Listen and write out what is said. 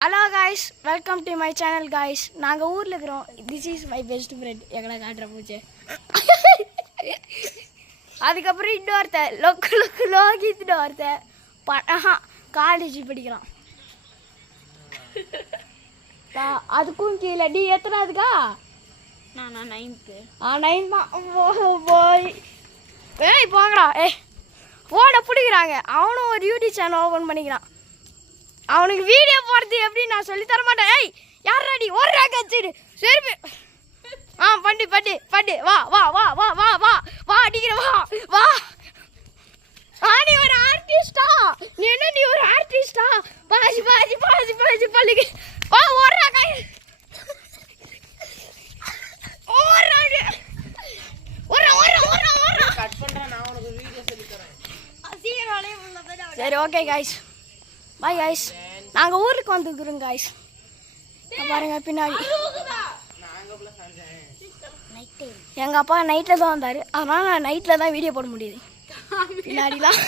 Hello guys, welcome to my channel guys. நாங்க ஊர்ல இருக்கோம். This is my best friend. எங்கடா காட்ற பூச்சே. அதுக்கு அப்புறம் இன்னொருத்த லோகித்னு ஒருத்த காலேஜ் படிக்கிறான். அதுக்கும் கீழே நீ எத்தனாவதுக்கா? நான் 9th. 9 போய் ஏய் போங்கடா ஏய் போட பிடிக்கிறாங்க. அவனும் ஒரு யூடியூப் சேனல் ஓப்பன் பண்ணிக்கிறான். அவனுக்கு வீடியோ போடுறது எப்படி நான் சொல்லி தர மாட்டேன். ஏய் யாராடி ஒரு ராக்கச்சிடு சரி பண்ணி பண்ணி பண்ணி வா வா வா வா வா வா வா அடிக்கிற வா வா நீ ஒரு ஆர்டிஸ்டா? நீ என்ன நீ ஒரு ஆர்டிஸ்டா? பாசி பாசி பாசி பாசி பள்ளிக்கு வா ஒரு ராக்கா சரி ஓகே கைஸ் பாய் கைஸ். நாங்கள் ஊருக்கு வந்துக்கிறோம் கைஸ். பாருங்க பின்னாடி எங்கள் அப்பா நைட்டில் தான் வந்தார். அதனால் நான் நைட்டில் தான் வீடியோ போட முடியுது. பின்னாடிலாம்